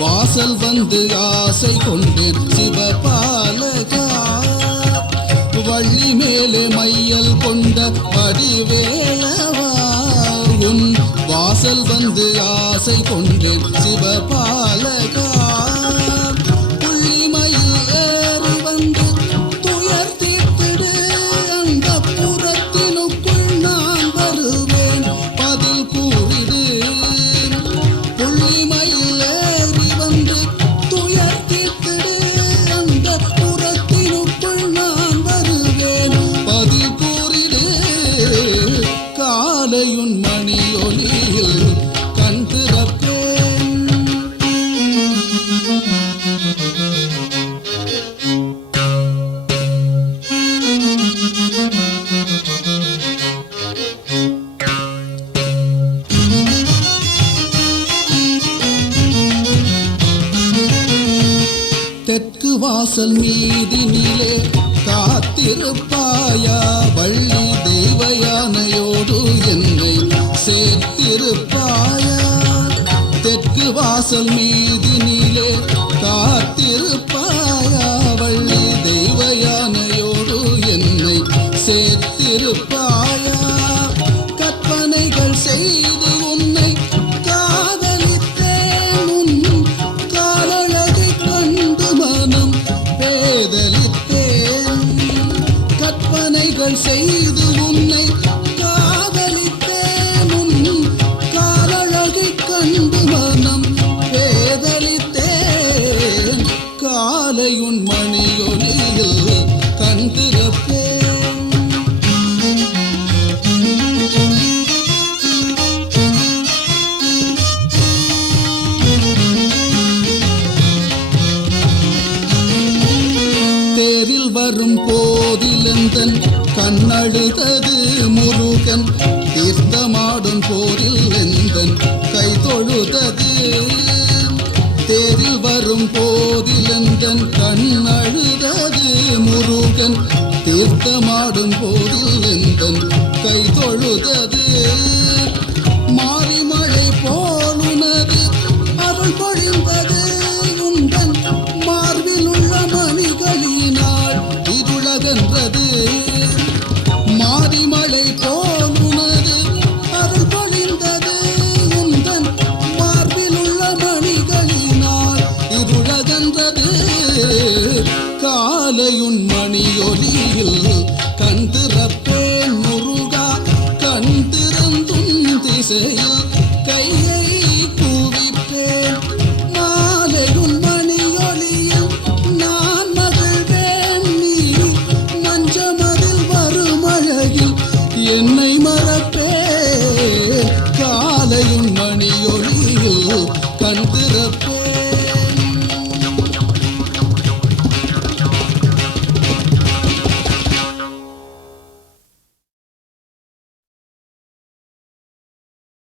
வாசல் வந்து ஆசை கொண்டேன் சிவபாலகா. வள்ளி மேலே மையல் கொண்ட வடிவேலவா, உன் வாசல் வந்து ஆசை கொண்டேன் சிவபாலகா. புள்ளிமயில் ஏறி வந்து துயர் தீர்த்திடு, அந்த புறத்தினுக்குள் நான் வருவேன் பதில் கூறிடு. புள்ளிமயில் ஏறி வந்து துயர் தீர்த்திடு, அந்த புறத்தினுக்குள் நான் வருவேன் பதில் கூறிடு. காலையுன் மணி ஒலியில் கண் திறப்பேன். தெற்கு வாசல் மீதினிலே காத்திருப்பாயா, வள்ளி தெய்வ யானையோடு என்னை சேர்த்திருப்பாயா. தெற்கு வாசல் மீதினிலே காத்திருப்பாயா, வள்ளி தெய்வ யானையோடு என்னை சேர்த்திருப்பாயா. கற்பனைகள் செய்து உன்னை காதலித்தேன், உன் காலழகை கண்டு மனம் பேதலித்தேன். கற்பனைகள் செய்து உன்னை காதலித்தேன், உன் காலழகை கண்டு மனம் பேதலித்தேன். காலையுன் மணியொலியில் கண் திறப்பேன். தேரில் வரும் போதிலெந்தன் கண்ணழுதது முருகன், தீர்த்தமாடும் போரில் எந்தன் கை தொழுதது. தேரில் வரும் போதிலெந்தன் கண்ணழுதது முருகன், தீர்த்தமாடும் போரில் எந்தன் கை தொழுதது. மாறி மழை போலுனது அருள் பொழிந்தது, உந்தன் மார்பில் உள்ள மணிகளினால் இருளகன்றது. மாறி மழை போலுனது அருள் பொழிந்தது, உந்தன் மார்பில் உள்ள மணிகளினால் இருளகன்றது. காலையுன் மணியொலியில் கண் திறப்பேன் முருகா, கண் திறந்தும் திசையில் கையை கூவிப்பேன். மாலையுன் மணியொலியில் நான் மகிழ்வேன், நீ மஞ்சமதில் வரும் அழகில் என்னை மறப்பேன். காலையுன் மணியொலியில்